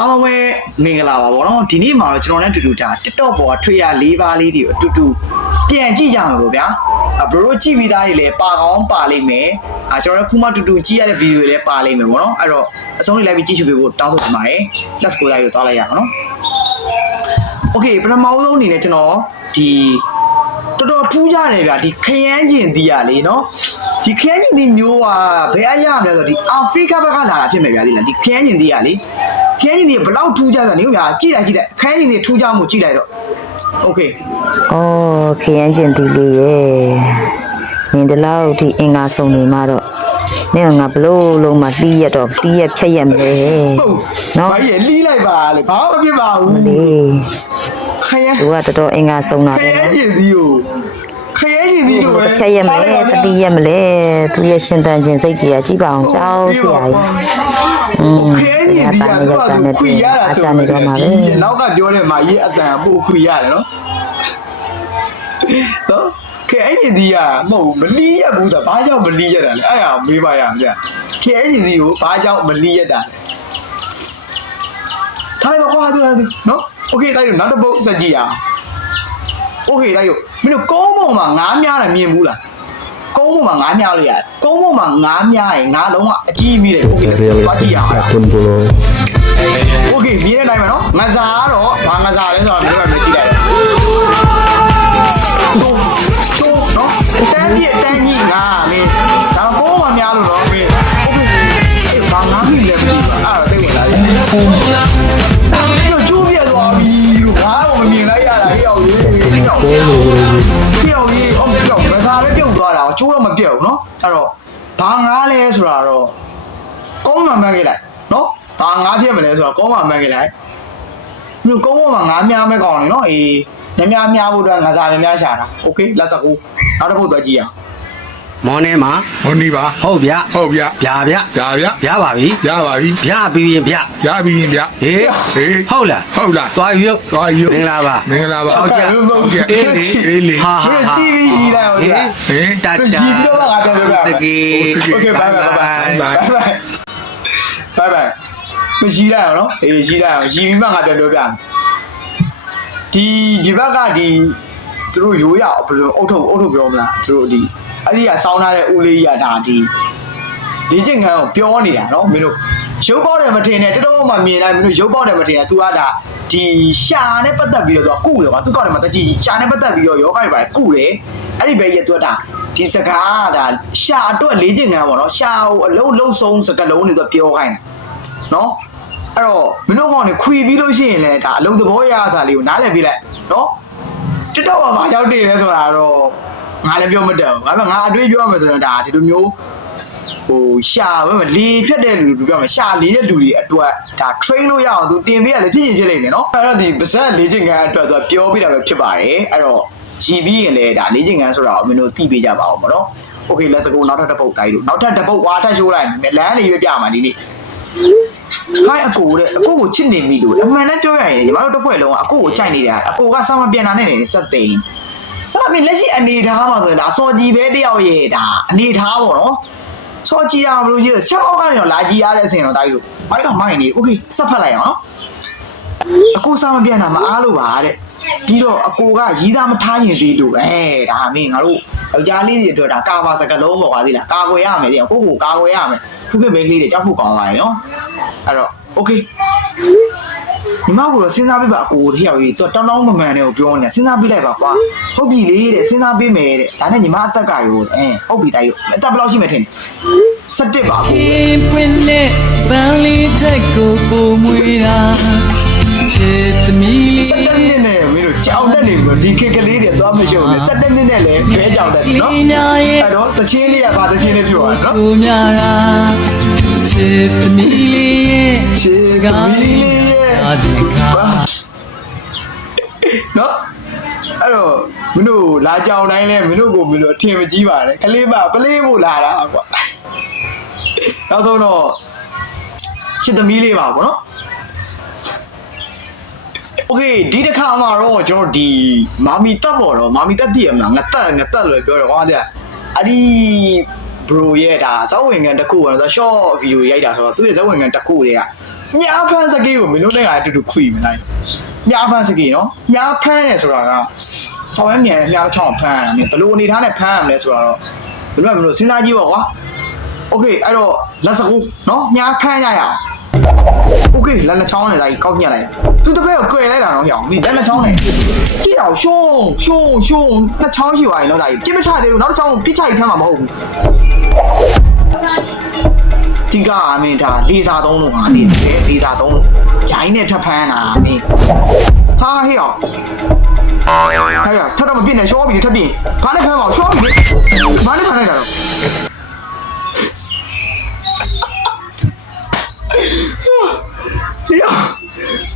အားလုံးပဲမင်္ဂလာပါဗောနော်ဒီနေ့မှာတော့ကျွန်တော်နဲ့တူတူဒါ TikTok ပေါ်ကထွေရ၄ပါးလေးတွေအတူတူပြန်ကြည့်ကြမှာပေါ့ဗျာဘရိုတို့ကြည့်ပြီးသားတွေလည်းပါကောင်းပါလိမ့်မယ်ကျွန်တော်တို့ခုမှတူတူကြည့်ရတဲ့ဗီဒီယိုတွေလည်းပါလိမ့်မယ်ဗောနော်အဲ့တော့အဆုံးလေးလိုက်ပြီးကြည့်ရှုပေးဖို့တောင်းဆိုချင်ပါတယ် let's go လိုက်လို့သွားလိုက်ရအောင်နော် okay ပထမဆုံးအနေနဲ့ကျွန်တော်ဒီတော်တော်ထူးကြတယ်ဗျာဒီခရမ်းကျင်သီးရလေနော်ဒီခရမ်းကျင်သီးမျိုးကဘယ်အရမလဲဆိုတော့ဒီအာဖရိကဘက်ကလာတာဖြစ်မယ်ဗျာဒီလားဒီခရမ်းကျင်သီးရလေခရမ်းကျင်သီးဘယ်လောက်ထူးကြဆိုတော့နေဗျာကြည့်လိုက်ခရမ်းကျင်သီးထူးကြမှုကြည့်လိုက်တော့โอเคခရမ်းကျင်သီးလေးရေနင်ဒီလောက်ဒီအင်္ဂါစုံနေမှာတော့နင်ငါဘလို့လုံးမတီးရတော့တီးရဖြတ်ရမယ်နော်ဘာကြီးလီးလိုက်ပါလေဘာမှမဖြစ်ပါဘူးခရမ်းသူကတော်တော်အင်္ဂါစုံတာပဲခရမ်းကျင်သီးကိုခရဲကျင်သီးတို့ပဲဖြတ်ရမယ်တတိရမလဲသူရဲ့ရှင်တန်ခြင်းစိတ်ကြီးကကြည့်ပါအောင်ကြောက်စရာကြီးခရဲကျင်သီးကတော့ခွေရတာအကြနေတော့မှာပဲနောက်ကပြောတဲ့မာကြီးအတန်ပို့ခွေရတယ်နော်နော်ခရဲကျင်သီးကမဟုတ်မလီးရဘူးဆိုတာဘာကြောင့်မလီးရတာလဲအဲ့ဒါမေးပါရအောင်ဗျခရဲကျင်သီးကိုဘာကြောင့်မလီးရတာလဲထားလိုက်ပါကွာသူနော်โอเคတိုက်လို့နောက်တစ်ပုတ်ဆက်ကြည့်ရအောင်โอเคတိုက်လို့မင်းတို့ကုန်းပေါ်မှာငါးများတယ်မြင်ဘူးလားကုန်းပေါ်မှာငါးများလို့ရတယ်ကုန်းပေါ်မှာငါးများရင်ငါလုံးဝအကြီးမိတယ်โอเคသွားကြည့်ရအောင်โอเคမြင်တဲ့အတိုင်းပဲနော်ငါစာကတော့ဘာငါစာလဲဆိုတော့ဒီလိုပဲကြည့်လိုက်နော်တန်းကြီးငါမင်းဒါကုန်းပေါ်များလို့တော့မင်းโอเคအေးဘာငါမိလဲမသိဘူးအဲ့ဒါစိတ်ဝင်စားတယ်ကျိုးပြတ်သွားပြီလို့ငါတော့မမြင်လိုက်ရတာရောက်ရေးပြောင်းရေးအောင်ပြောင်းမစားပဲပြုတ်သွားတာကျိုးတော့မပြုတ်ဘူးเนาะအဲ့တော့ဘာငားလဲဆိုတာတော့ကုန်းမှမှန်းခဲ့လိုက်เนาะဘာငားဖြစ်မလဲဆိုတော့ကုန်းမှမှန်းခဲ့လိုက်မြို့ကုန်းပေါ်မှာငားများမဲ့ကောင်းနေเนาะအေးများဖို့အတွက်ငါစားများရှာတာโอเคလက်စကူနောက်တစ်ပုတ်သွားကြည့်အောင်မော်နေမှာဟိုနီပါဟုတ်ဗျဟုတ်ဗျဗျာပါပြီဗျာပြီးရင်ဗျဗျာပြီးရင်ဗျဟုတ်လားသွားရုပ်မင်္ဂလာပါဟုတ်ကဲ့အေးလေဟာကြည့်ပြီးရှိလိုက်ဟုတ်လားတတ်ကြည့်ပြီးတော့ငါပြန်ပြောပြစကေโอเคဘိုင်မရှိလိုက်အောင်နော်အေးရှိလိုက်အောင်ရှိပြီးမှငါပြန်ပြောပြဒီဘက်ကဒီသူတို့ရိုးရအောင်ဘယ်လိုအုတ်ထုတ်ပြောမလားသူတို့ဒီအဲ့ဒီကစောင်းထားတဲ့ဦးလေးကြီးကဒါဒီကျင့်ခံကိုပြောနေတာနော်မင်းတို့ရုပ်ပေါက်တယ်မထင်နဲ့တော်တော်မှမြင်လိုက်မင်းတို့ရုပ်ပေါက်တယ်မထင်နဲ့ तू ကဒါဒီရှာနဲ့ပတ်သက်ပြီးတော့ तू ကုတယ်ကွာ तू ကောက်တယ်မှာတကြည့်ရှာနဲ့ပတ်သက်ပြီးတော့ယောဂတွေပါတယ်ကုတယ်အဲ့ဒီဘဲကြီး तू ကဒါဒီစကားဒါရှာအတွက်လေးကျင့်ခံပေါ့နော်ရှာကိုအလုံးဆုံးစကလုံးတွေ तू ပြောခိုင်းတယ်နော်အဲ့တော့မင်းတို့ကောင်နေခွေပြီးလို့ရှိရင်လည်းဒါအလုံးသဘောရတာလေးကိုနားလည်ပြလိုက်နော်TikTokမှာဘာကြောင့်တည်လဲဆိုတာတော့ငါလည်းပြောမတတ်ဘူးငါအတွေးပြောရမယ်ဆိုတော့ဒါဒီလိုမျိုးဟိုရှာပဲလေဖြတ်တဲ့လူတွေပြောမယ်ရှာလေတဲ့လူတွေအတွက်ဒါ train လို့ရအောင်သူတင်ပေးရလေဖြစ်နေတယ်နော်အဲ့တော့ဒီပါဇက်လေ့ကျင့်ခန်းအတွက်သူပြောပြတာပဲဖြစ်ပါတယ်အဲ့တော့ GB ရင်လည်းဒါလေ့ကျင့်ခန်းဆိုတာကိုမင်းတို့သိပေးကြပါအောင်ပေါ့နော် Okay let's go နောက်ထပ်တစ်ပုတ်တိုင်းလို့နောက်ထပ်တစ်ပုတ်ဝါထပ်ရှိုးလိုက်မယ်လမ်းလေးရွေးပြမှာဒီနေ့ဟိုင်အကိုကိုချစ်နေပြီလို့အမှန်နဲ့ပြောရရင်ညီမတို့တစ်ဖွဲ့လုံးကအကိုကိုကြိုက်နေတာအကိုကစောင်းမပြန်တာနဲ့စက်သိန်းဒါပေမဲ့လက်ရှိအနေထားမှာဆိုရင်ဒါစော်ကြီးပဲတယောက်ရဲ့ဒါအနေထားပေါ့နော်စော်ကြီးရမလို့ကြီးချက်အောက်ကနေတော့လာကြီးရတဲ့အစင်တော့တိုင်းလို့ဘိုက်တော့မိုင်းနေโอเคဆက်ဖတ်လိုက်အောင်နော်အကိုစောင်းမပြန်တာမအားလို့ပါတဲ့ပြီးတော့အကိုကရီးသားမထားရင်သေးလို့ဒါမင်းငါတို့ယောက်ျားလေးတွေအတွက်ဒါကာပါစကလုံးပေါ့ကွာသေးလားကာကွယ်ရမယ်တဲ့ကိုကိုကာကွယ်ရမယ်ခုခေတ်မိန်းကလေးတွေကြောက်ဖို့ကောင်းလာရယ်နော်အဲ့တော့โอเคညီမကတော့စဉ်းစားပြပါအကိုတယောက်ကြီးသူတောင်းမမှန်တဲ့ကိုပြောနေတာစဉ်းစားပြလိုက်ပါကွာဟုတ်ပြီလေတဲ့စဉ်းစားပြမယ်တဲ့ဒါနဲ့ညီမအသက်ကရောဟုတ်ပြီတိုက်ရောအသက်ဘယ်လောက်ရှိမှထင်17ပါဘူးပြင်းနဲ့ပန်းလေးတက်ကိုပုံမွေတာချစ်သမီးလေး17နှစ်နဲ့မင်းတို့ကြောက်တတ်နေပြီဒီခေတ်ကလေးတွေသွားမရှုံနဲ့17နှစ်နဲ့လည်းဘဲကြောက်တတ်နော်အဲ့တော့တချင်းလေးကဘာတချင်းလေးပြောရအောင်နော်သူများတာချစ်သမီးလေးရဲ့ချစ်ကားလေးအာဇင်ခါနော်အဲ့တော့မင်းတို့လာကြောင်တိုင်းလဲမင်းတို့ကိုမင်းတို့အထင်မကြီးပါနဲ့ကလေးမပလေးဖို့လာတာကွာနောက်ဆုံးတော့ချစ်သမီးလေးပါပေါ့နော်โอเคဒီတစ်ခါမှာတော့ကျွန်တော်ဒီမာမီတက်ပေါ်တော့မာမီတက်တည်ရမလားငတက်လို့ပြောတော့ဟောတဲ့အဲ့ဒီ bro ရဲ့ဒါဇောက်ဝင်ကန်တစ်ခုကတော့ short video ရိုက်တာဆိုတော့သူ့ရဲ့ဇောက်ဝင်ကန်တစ်ခုတွေက မြားဖန်းစကေးကိုမင်းတို့နဲ့ကအတူတူခွေမလိုက်မြားဖန်းစကေးနော်မြားဖန်းတယ်ဆိုတာကဆောင်းရမြန်မြားတစ်ချောင်းဖန်းရမယ်ဘယ်လိုအနေထားနဲ့ဖန်းရမလဲဆိုတော့ဘယ်လိုမလို့စဉ်းစားကြည့်ပါကွာโอเคအဲ့တော့လက်စကူနော်မြားဖန်းကြရအောင်โอเคလက်နှစ်ချောင်းနဲ့ဒါကြီးကောက်ညက်လိုက်သူတစ်ဖက်ကိုကွယ်လိုက်တာတော့ဟောင်မိလက်နှစ်ချောင်းနဲ့ကြည့်အောင်ရှုံးနှစ်ချောင်းရှိသွားရင်တော့ဒါကြီးပြစ်မချသေးဘူးနောက်တစ်ချောင်းပြစ်ချပြီးဖမ်းမှာမဟုတ်ဘူးဒီကအမင်းဒါလေးစားသုံးလို့ငါနေတယ်လေးစားသုံးဂျိုင်းနဲ့ထပ်ဖမ်းတာမင်းဟာဟေ့အောင်ဟဲ့ထပ်တော့မပြစ်နဲ့ရှော့ပြီးထပ်ပြင်းဘာနဲ့ဖမ်းမအောင်ရှော့ပြီးဘာနဲ့ဖမ်းလိုက်တာတော့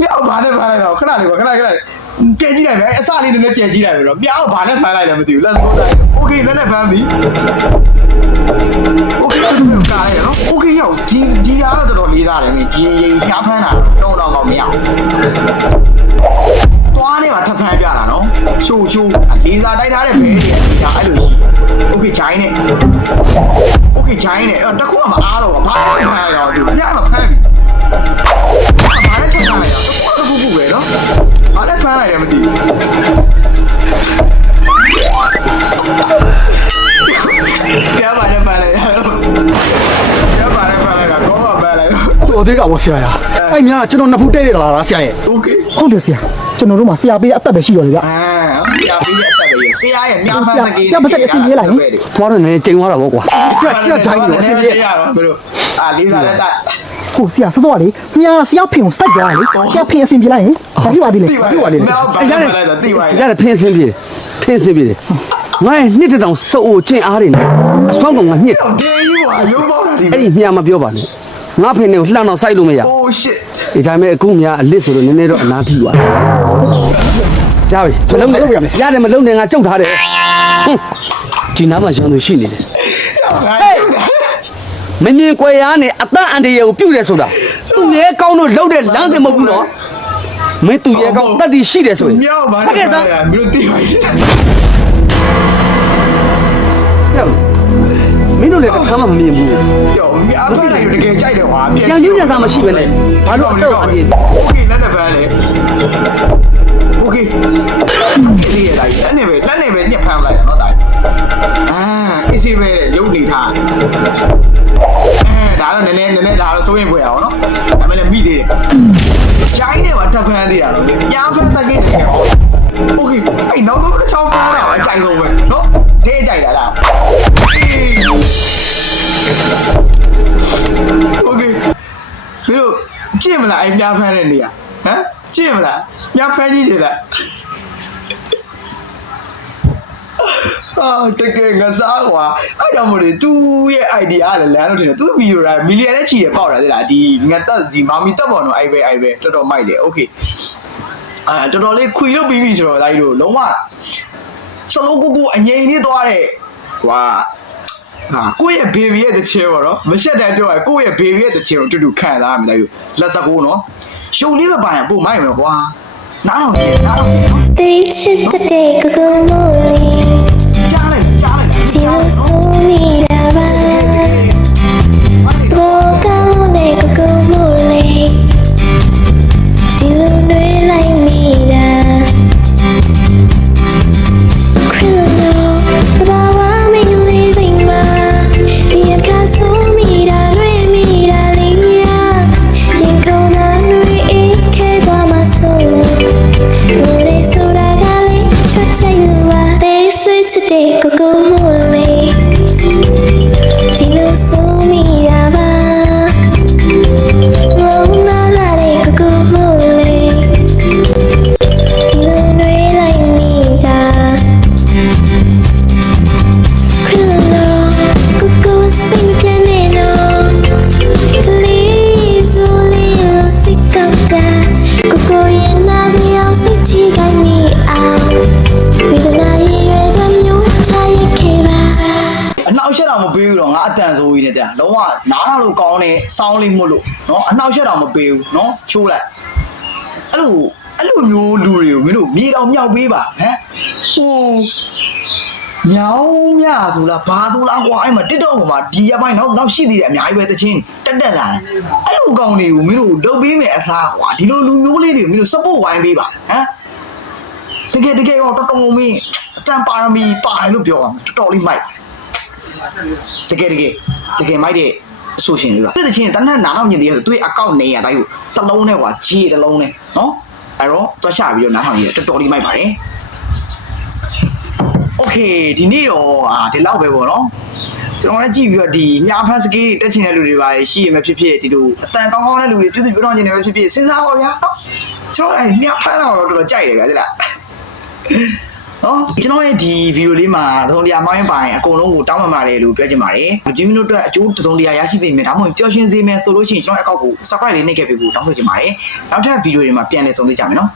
မြောက်ဘာနဲ့ဖမ်းလိုက်တော့ခဏလေးပြန်ကြည့်လိုက်မယ်အစလေးနည်းနည်းပြန်ကြည့်လိုက်ပြီတော့မြောက်ဘာနဲ့ဖမ်းလိုက်လဲမသိဘူး let's go တိုင်း okay လက်နဲ့ဖမ်းပြီ okay တော့ကားရနော် okay ရောက်ဒီအားတော့တော်တော်လေးစားတယ်မင်းဒီရင်ဖျားဖမ်းတာတော့တော့မရဘူးတွားနေမှာထပ်ဖမ်းပြတာနော်ရှိုးလေးစားတိုက်ထားတဲ့ဘဲတွေဒါအဲ့လိုရှိ okay ဂျိုင်းနဲ့ okay ဂျိုင်းနဲ့တခုမှမအားတော့ဘာဖမ်းလိုက်တော့ဒီညမှာဖမ်းပြီဘာလဲထပ်ဖမ်းလိုက်တော့တခုပဲနော်ဘာလဲဖမ်းလိုက်တယ်မသိဘူးပြပါနဲ့ဖမ်းလိုက်တော့ကောပါဖမ်းလိုက်တော့我这个我ဆရာ呀အဲ့ညာကျွန်တော်နှစ်ဖူးတဲ့ရလားဆရာရဲ့ okay ဟုတ်တယ်ဆရာကျွန်တော်တို့မှာဆရာပေးအသက်ပဲရှိတော်လေဗျ ဆရာပေးတဲ့အသက်ပဲဆရာရဲ့မြောက်ဖန်းစကေး ဆရာမသက်အစင်ပြေးလိုက်သွားတော့လည်းကျိန်သွားတာပေါ့ကွာဆရာဂျိုင်းလို့အစင်ပြေးရတော့ဘယ်လိုလေးစားလက်တက်ကိုဆရာစောစောလေးညာဆရာဖင်ကိုစိုက်သွားလေဆရာဖင်အစင်ပြေးလိုက်ရင်ဘာဖြစ်ပါသေးလဲဘာဖြစ်ပါလဲအဲ့ရတယ်ဖင်းစင်းပြေးငါနှစ်တောင်စုပ်အိုချင်းအားတွေနဲ့အစွမ်းကောင်ငါညှစ်ဒေးကြီးကွာရုပ်ပေါက်တာဒီအဲ့ဒီမြာမပြောပါနဲ့ငါဖင်တွေကိုလှမ်းတော့စိုက်လို့မရ oh shit ဒီတိုင်းမဲ့အခုမြာအလစ်ဆိုတော့နည်းနည်းတော့အနာထိသွားကြားပြီမလုံးနဲ့ရတယ်မလုံးနဲ့ငါကြောက်ထားတယ်ဒီနားမှာရန်သူရှိနေတယ်မမြင်ကွယ်ရနဲ့အတန့်အန်တရေကိုပြုတ်တယ်ဆိုတာသူငယ်ကောင်းလို့လှုပ်တဲ့လမ်းစဉ်မဟုတ်ဘူးနော်မင်းသူရဲကောင်းတတ်တည်ရှိတယ်ဆိုရင်မြောက်ပါနဲ့စားမင်းတို့သိပါရဲ့မင်းတို့လည်းတစ်ခါမှမမြင်ဘူးပြောမြောက်ဖမ်းလိုက်တော့တကယ်ကြိုက်တယ်ကွာပြန်ကြည့်ရတာမရှိပဲနဲ့ဘာလို့အတော့အပြင် okay လက်နဲ့ဖမ်းလေ okay ဒီရလိုက်လက်နဲ့ပဲညက်ဖမ်းလိုက်ရနော်ဒါအစ်စီပဲရုပ်နေထားဒါတော့နည်းနည်းဒါတော့စိုးရင်ပွေအောင်နော်ဒါမှလည်းမိသေးတယ်ဂျိုင်းနဲ့ကထပ်ဖမ်းသေးတာတော့ညာဖမ်းစကေးတယ်โอเคအဲ့နောက်ဆုံးတစ်ချောင်းဖမ်းတာအကြိုက်ဆုံးပဲနော်ဒဲကြိုက်တာလားโอเคပြီးတော့ကြည့်မလားအဲ့မြားဖမ်းတဲ့နေရာဟမ်ကြည့်မလားမြားဖမ်းကြည့်ချင်လားတကယ်ငစားကွာအဲ့ကြောင့်မို့လေသူရဲ့ idea ကလည်းလမ်းလို့ထင်တယ်သူဗီဒီယိုတိုင်းမီလီယံနဲ့ချီရပေါက်တာလေလားဒီငတ်တက်ဒီမာမီတက်ပေါ်တော့အဲ့ပဲတော်တော်မိုက်တယ်โอเคတော်တော်လေးခွေလို့ပြီးပြီဆိုတော့ဒါကြီးတို့လုံးဝစလုံးကိုအငြိမ်နေသွားတယ်ကွာကိုယ့်ရဲ့ baby ရဲ့တချေပေါ့နော်မရှက်တယ်ပြောရကိုယ့်ရဲ့ baby ရဲ့တချေကိုတူတူခံစားရမယ်ဒါကြီးလက်စကိုးနော်ရှုံလေးပဲပါရင်ပို့မိုက်မယ်ကွာနားတော့နော်တိတ်ချစ်တဲ့ကိုကိုမိုးလေးကြားလိုက်ဒီလိုဆိုမိတာပါဘောကောင်းတဲ့ကိုကိုမိုးလေးဒီလိုနှွေးလိုက်မိတာခရနိုဘာဝမင်းလေးစိမ်မာဒီအခါဆိုမိတာလွဲမိတာလေးမြာရင်ခုန်နာနှွေးအိတ်ခဲသွားမှဆိုလို့လို့လေးဆိုတာကလေးချွတ်ချိုင်လို့ပါတဲ့ဆွေးချစ်တဲ့ကိုကိုမိုးလေးဒီလိုဆိုမိတာပါလုံးနာလာတဲ့ကိုကိုမိုးလေးဒီလိုနှွေးလိုက်မိတာခွေးလို့ကိုကိုစိတ်ပြန်နေတော့Please only you sick of that ကိုကိုရဲ့နာစရာစိတ်ထိခိုက်မိအောင်ဝေဒနာရွယ်စမျိုးချရခဲ့ပါအနှောက်ရှက်တော့မပေးဘူးတော့ငါအတန်ဆိုကြီးနဲ့တဲ့လုံးဝနားထောင်လို့ကောင်းတဲ့စောင်းလေးမို့လို့နော်အနှောက်ရှက်တော့မပေးဘူးနော်ချိုးလိုက်အဲ့လိုမျိုးလူတွေကိုမင်းတို့မြေတောင်မြောက်ပေးပါဟမ်ဟို ညောင်းမြဆိုလားဘာဆိုလားကွာအဲ့မှာ TikTok ပေါ်မှာဒီအပိုင်းနောက်ရှိသေးတယ်အများကြီးပဲတချင်းတက်လာတယ်အဲ့လိုကောင်တွေကိုမင်းတို့လုပ်ပေးမယ်အစားကွာဒီလိုလူမျိုးလေးတွေမင်းတို့ support ဝိုင်းပေးပါဟမ်တကယ်တော့တော်တော်မင်းအတန်ပါရမီပါတယ်လို့ပြောအောင်တော်တော်လေးမိုက်တကယ်မိုက်တဲ့အဆိုရှင်လေးပါတချင်းတနက်နာတော့ညင်သေးတယ်သူ့အကောင့်နေရတိုင်းကိုတစ်လုံးနဲ့ကွာဂျီတစ်လုံးနဲ့နော်အဲ့တော့သွားချပြီးတော့နားထောင်ရတော်တော်လေးမိုက်ပါတယ်โอเคဒီနေ့တော့ဒီလောက်ပဲပေါ့နော်ကျွန်တော်လည်းကြည့်ပြီးတော့ဒီမြားဖန်စကေးတက်ချင်တဲ့လူတွေပါရှိရမယ်ဖြစ်ဖြစ်ဒီလိုအတန်ကောင်းတဲ့လူတွေပြည့်စုံပြောတော့ချင်တယ်ပဲဖြစ်ဖြစ်စဉ်းစားပါဗျာနော်ကျွန်တော်အဲ့မြားဖန်တော့တော်တော်ကြိုက်တယ်ဗျာသိလားနော်ကျွန်တော်ရဲ့ဒီဗီဒီယိုလေးမှာသုံးတရားမိုင်းပိုင်အကုန်လုံးကိုတောင်းပန်ပါတယ်လို့ပြောချင်ပါတယ်ဒီမိနစ်အတွက်အကျိုးသုံးတရားရရှိသိမယ်ဒါမှမဟုတ်ပျော်ရွှင်စေမယ်ဆိုလို့ရှိရင်ကျွန်တော်အကောက်ကို subscribe လေးနှိပ်ခဲ့ပေးဖို့တောင်းဆိုချင်ပါတယ်နောက်ထပ်ဗီဒီယိုတွေမှာပြန်လည်ဆုံတွေ့ကြမယ်နော်